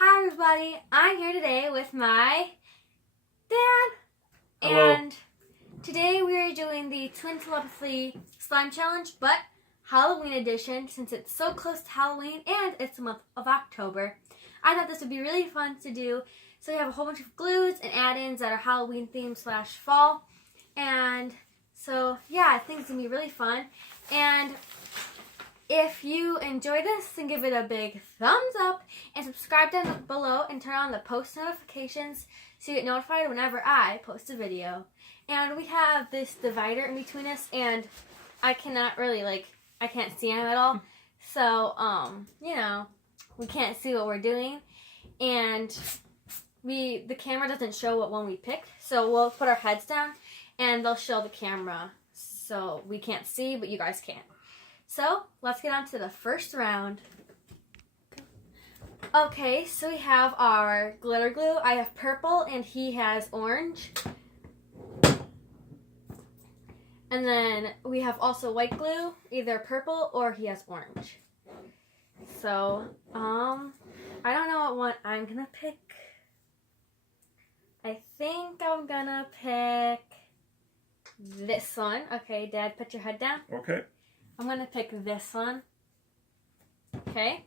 Hi everybody, I'm here today with my dad. Hello. And today we are doing the Twin Telepathy Slime Challenge, but Halloween edition since it's so close to Halloween and it's the month of October. I thought this would be really fun to do. So we have a whole bunch of glues and add-ins that are Halloween themed / fall. And so yeah, I think it's going to be really fun. And if you enjoy this, then give it a big thumbs up and subscribe down below and turn on the post notifications so you get notified whenever I post a video. And we have this divider in between us, and I cannot really, I can't see him at all. So, we can't see what we're doing. And the camera doesn't show what one we picked. So we'll put our heads down and they'll show the camera. So we can't see, but you guys can. So, let's get on to the first round. Okay, so we have our glitter glue. I have purple and he has orange. And then we have also white glue, either purple or he has orange. So, I don't know what one I'm gonna pick. I think I'm gonna pick this one. Okay, Dad, put your head down. Okay. I'm going to pick this one. Okay?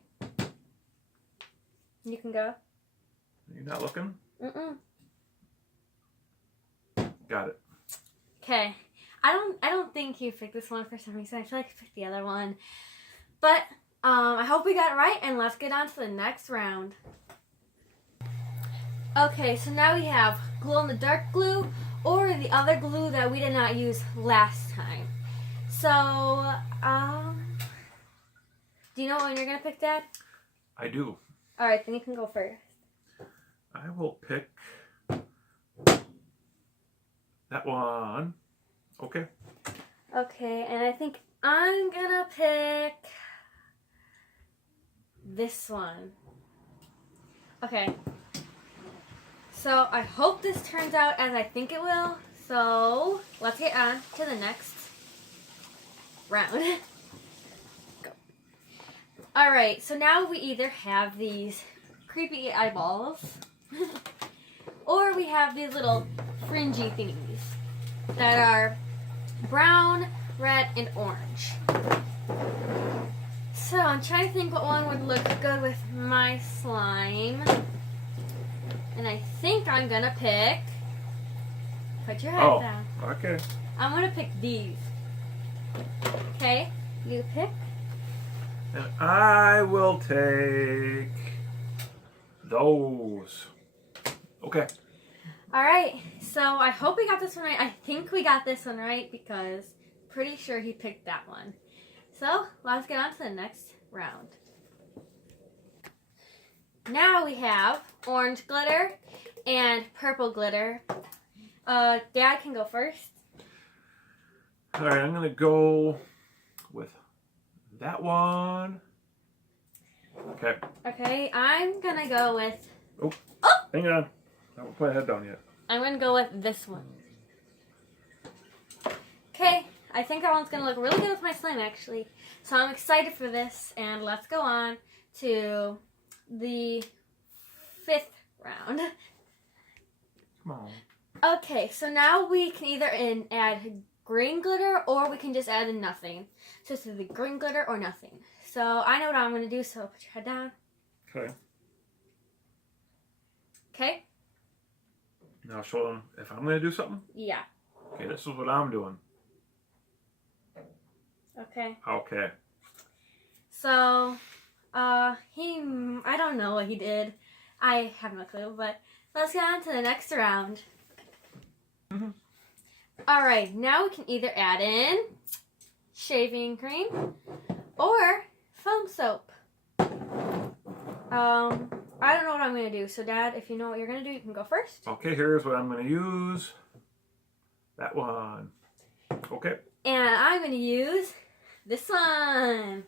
You can go. You're not looking? Mm-mm. Got it. Okay. I don't think you picked this one for some reason. I feel like I picked the other one. But, I hope we got it right, and let's get on to the next round. Okay, so now we have glow-in-the-dark glue, or the other glue that we did not use last time. So, do you know what one you're going to pick, Dad? I do. Alright, then you can go first. I will pick that one. Okay. Okay, and I think I'm going to pick this one. Okay. So, I hope this turns out as I think it will. So, let's get on to the next round. Go. Alright, so now we either have these creepy eyeballs or we have these little fringy thingies that are brown, red, and orange. So I'm trying to think what one would look good with my slime. And I think I'm gonna pick, put your head down. Okay. I'm gonna pick these. Okay, you pick. And I will take those. Okay. Alright, so I hope we got this one right. I think we got this one right because I'm pretty sure he picked that one. So, let's get on to the next round. Now we have orange glitter and purple glitter. Dad can go first. Alright, I'm going to go with that one. Okay. Okay, I'm gonna go with... Oh! Hang on. I haven't put my head down yet. I'm gonna go with this one. Okay, I think that one's gonna look really good with my slime actually. So I'm excited for this, and let's go on to the 5th round. Come on. Okay, so now we can either add green glitter or we can just add in nothing. So it's either green glitter or nothing. So I know what I'm gonna do, so put your head down. Okay. Okay? Now show them if I'm going to do something. Yeah. Okay, this is what I'm doing. Okay. Okay. So, I don't know what he did. I have no clue, but let's get on to the next round. Mm-hmm. Alright, now we can either add in shaving cream or foam soap. I don't know what I'm going to do, so Dad, if you know what you're going to do, you can go first. Okay, here's what I'm going to use. That one. Okay. And I'm going to use this one.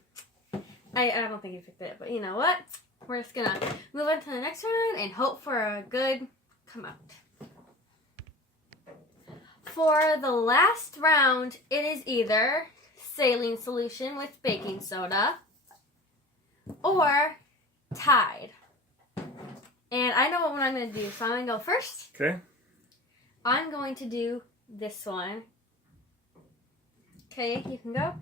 I don't think you picked it, but you know what? We're just going to move on to the next round and hope for a good come out. For the last round, it is either saline solution with baking soda or Tide. And I know what one I'm going to do, so I'm going to go first. Okay. I'm going to do this one. Okay, you can go.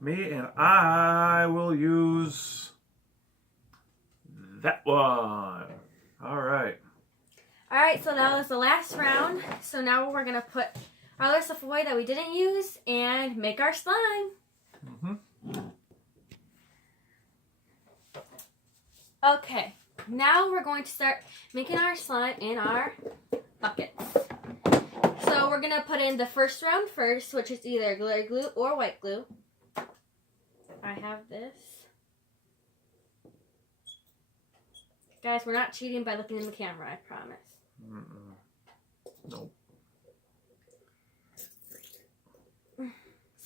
Me, and I will use that one. All right. Alright, so that was the last round. So now we're going to put our other stuff away that we didn't use and make our slime. Okay, now we're going to start making our slime in our buckets. So we're going to put in the first round first, which is either glitter glue or white glue. I have this. Guys, we're not cheating by looking in the camera, I promise. Nope.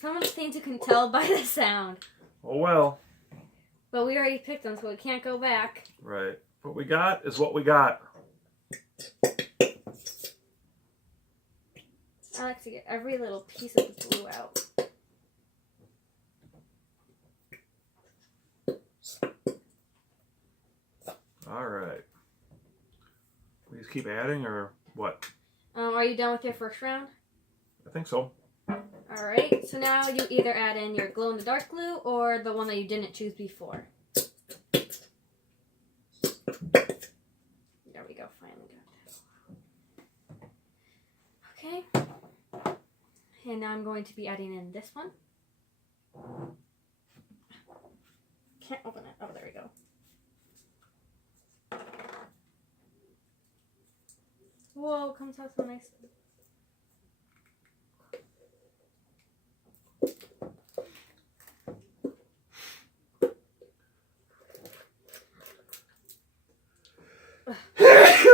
Some of the things you can tell by the sound. Oh well. But we already picked them, so we can't go back. Right. What we got is what we got. I like to get every little piece of the glue out. All right. We just keep adding, or what? Are you done with your first round? I think so. Alright, so now you either add in your glow-in-the-dark glue or the one that you didn't choose before. There we go, finally got that. Okay. And now I'm going to be adding in this one. Can't open it. Oh, there we go. Whoa, it comes out so nicely. Bless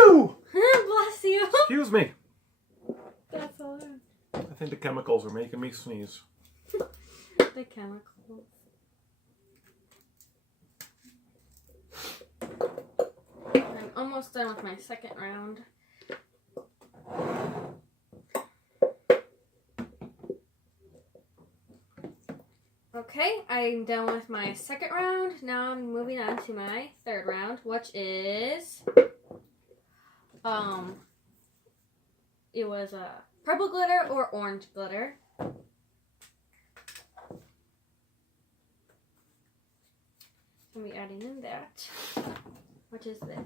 you. Excuse me. That's all right. I think the chemicals are making me sneeze. The chemicals. I'm almost done with my second round. Okay, I'm done with my second round. Now I'm moving on to my third round, which is it was purple glitter or orange glitter. I'll be adding in that, which is this.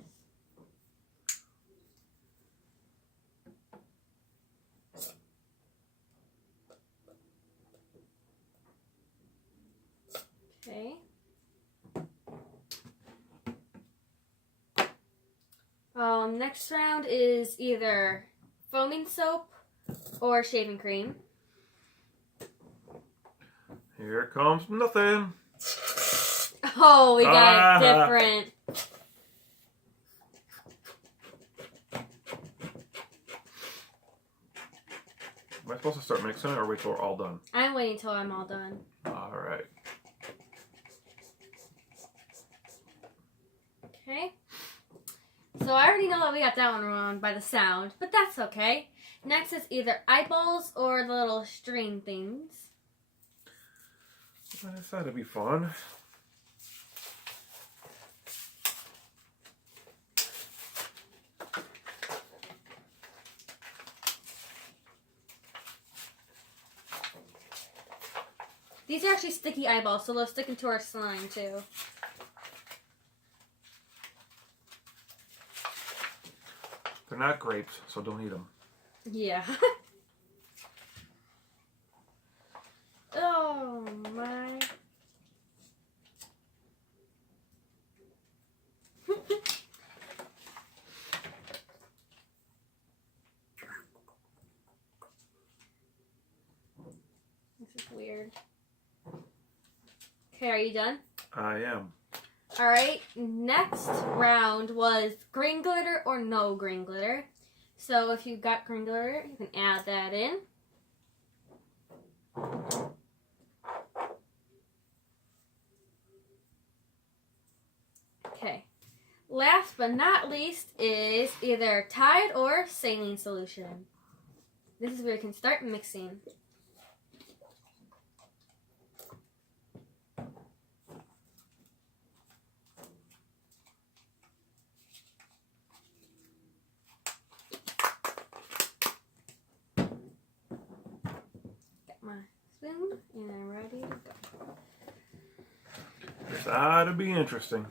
Okay. Next round is either foaming soap or shaving cream. Here comes nothing. Oh, we got it different. Am I supposed to start mixing it or wait till we're all done? I'm waiting till I'm all done. All right. Okay. So I already know that we got that one wrong by the sound, but that's okay. Next is either eyeballs or the little string things. I thought it'd be fun. These are actually sticky eyeballs, so they'll stick into our slime too. They're not grapes, so don't eat them. Yeah. Oh my. This is weird. Okay, are you done? I am. Alright, next round was green glitter or no green glitter. So if you got green glitter, you can add that in. Okay. Last but not least is either Tide or saline solution. This is where you can start mixing. and I'm ready to go. This ought to be interesting.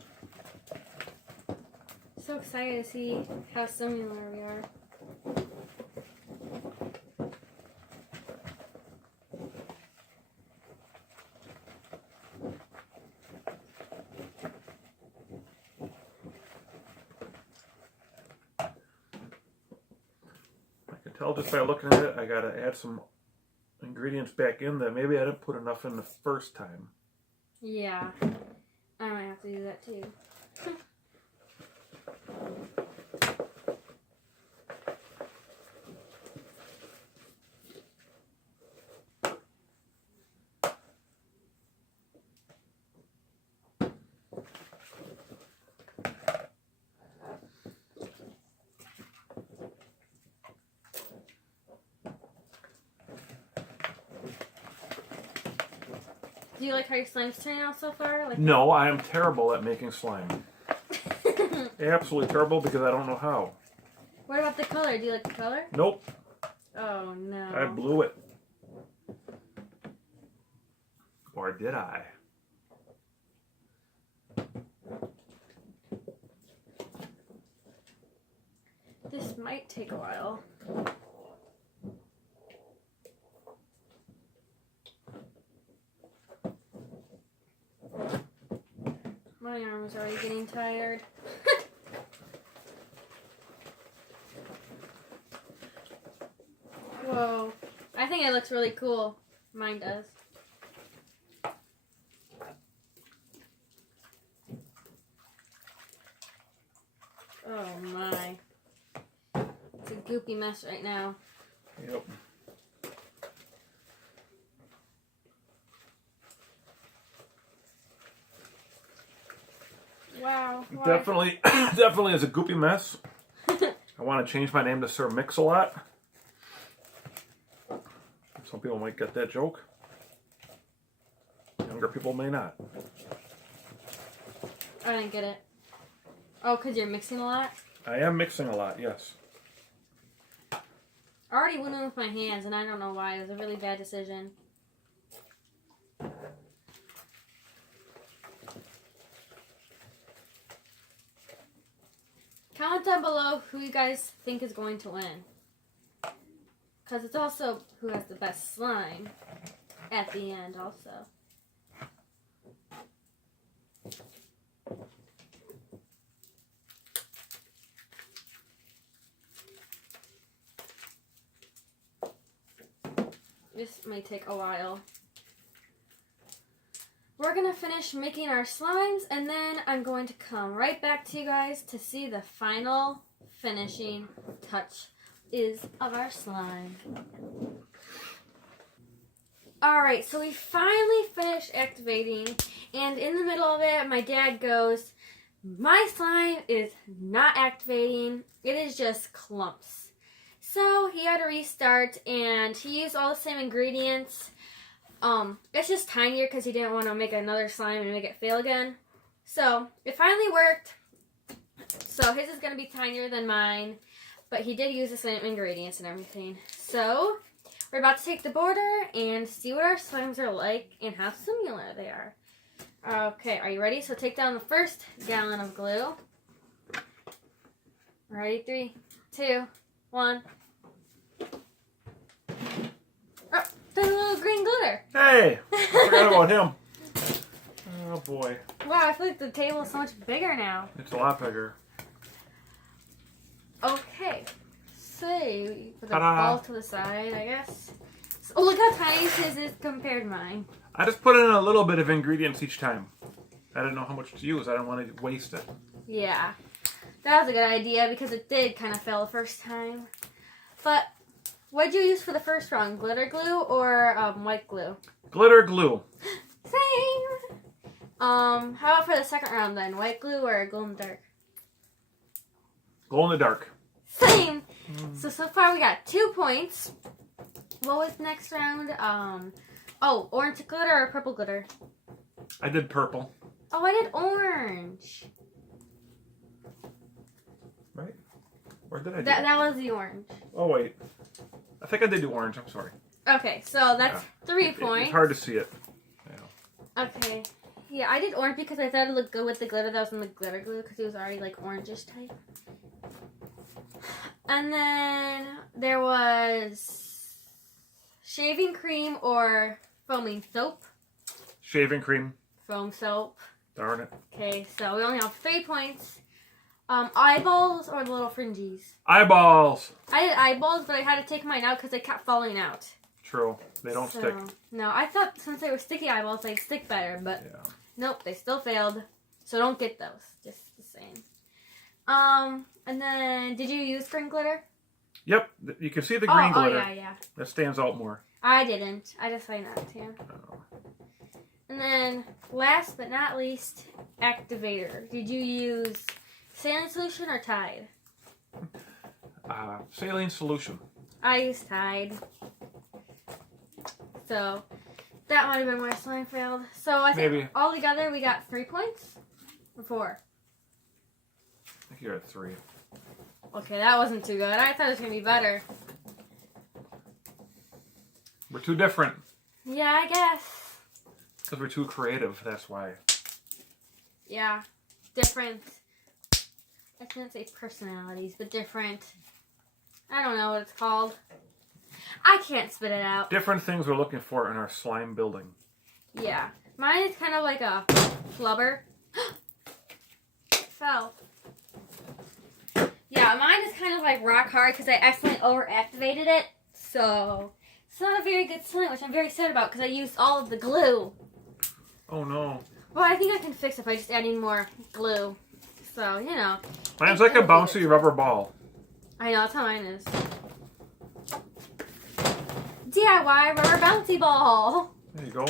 So excited to see how similar we are. I can tell just by looking at it, I gotta add some ingredients back in that maybe I didn't put enough in the first time. Yeah, I might have to do that too. Do you like how your slime's turning out so far? Like No, I am terrible at making slime. Absolutely terrible because I don't know how. What about the color? Do you like the color? Nope, Oh no. I blew it. Or did I? This might take a while. My arm's already getting tired. Whoa. I think it looks really cool. Mine does. Oh my. It's a goopy mess right now. Yep. Wow. Why? Definitely is a goopy mess. I want to change my name to Sir Mix-a-Lot. Some people might get that joke. Younger people may not. I didn't get it. Oh, because you're mixing a lot? I am mixing a lot, yes. I already went in with my hands, and I don't know why. It was a really bad decision. Comment down below who you guys think is going to win. Because it's also who has the best slime at the end also. This may take a while. We're going to finish making our slimes, and then I'm going to come right back to you guys to see the final finishing touch of our slime. Alright, so we finally finished activating, and in the middle of it, my dad goes, "My slime is not activating, it is just clumps." So he had to restart, and he used all the same ingredients. It's just tinier because he didn't want to make another slime and make it fail again. So it finally worked. So his is going to be tinier than mine, but he did use the same ingredients and everything. So we're about to take the border and see what our slimes are like and how similar they are. Okay, are you ready? So take down the first gallon of glue. Ready? 3, 2, 1. Oh, there's a little green glitter. Hey! I forgot about him. Oh boy. Wow, I feel like the table is so much bigger now. It's a lot bigger. Okay. So, you put the Ta-da. ball to the side, I guess. So, oh, look how tiny his is compared to mine. I just put in a little bit of ingredients each time. I didn't know how much to use. I didn't want to waste it. Yeah. That was a good idea because it did kind of fail the first time. But what did you use for the first round? Glitter glue or white glue? Glitter glue. Same. How about for the second round then? White glue or glow in the dark? Glow in the dark. Same. So far we got 2 points. What was the next round? Oh, orange glitter or purple glitter? I did purple. Oh, I did orange. Right? Or did I do That was the orange. Oh, wait. I think I did do orange. I'm sorry. Okay, so that's 3 It's points. hard to see it. Yeah. Okay. Yeah, I did orange because I thought it looked good with the glitter that was in the glitter glue because it was already like orangish type. And then there was shaving cream or foaming soap. Shaving cream. Foam soap. Darn it. Okay, so we only have 3 points. Eyeballs or the little fringies? Eyeballs. I did eyeballs, but I had to take mine out because they kept falling out. True. They don't stick. No, I thought since they were sticky eyeballs, they'd stick better, but Yeah. nope, they still failed. So don't get those. Just the same. And then, did you use green glitter? Yep. You can see the green glitter. Oh, yeah. That stands out more. I didn't. I just signed that here. Oh. And then, last but not least, activator. Did you use saline solution or Tide? Saline solution. I used Tide. So, that might have been why slime failed. So, I think Maybe. all together we got 3 points? Or 4? I think you're at 3. Okay, that wasn't too good. I thought it was going to be better. We're too different. Yeah, I guess. Because we're too creative, that's why. Yeah. Different. I shouldn't say personalities, but different. I don't know what it's called. I can't spit it out. Different things we're looking for in our slime building. Yeah. Mine is kind of like a flubber. Fell. Yeah, mine is kind of like rock hard because I accidentally overactivated it. So, it's not a very good slime, which I'm very sad about because I used all of the glue. Oh no. Well, I think I can fix it by just adding more glue. So, you know. Mine's like a bouncy rubber ball. I know, that's how mine is. DIY rubber bouncy ball. There you go.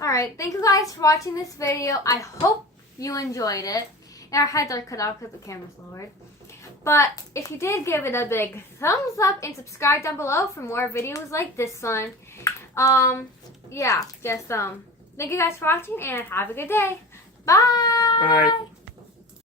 Alright, thank you guys for watching this video. I hope you enjoyed it. And our heads are cut off because the camera's lowered. But if you did, give it a big thumbs up and subscribe down below for more videos like this one. Yeah, just thank you guys for watching and have a good day. Bye! Bye.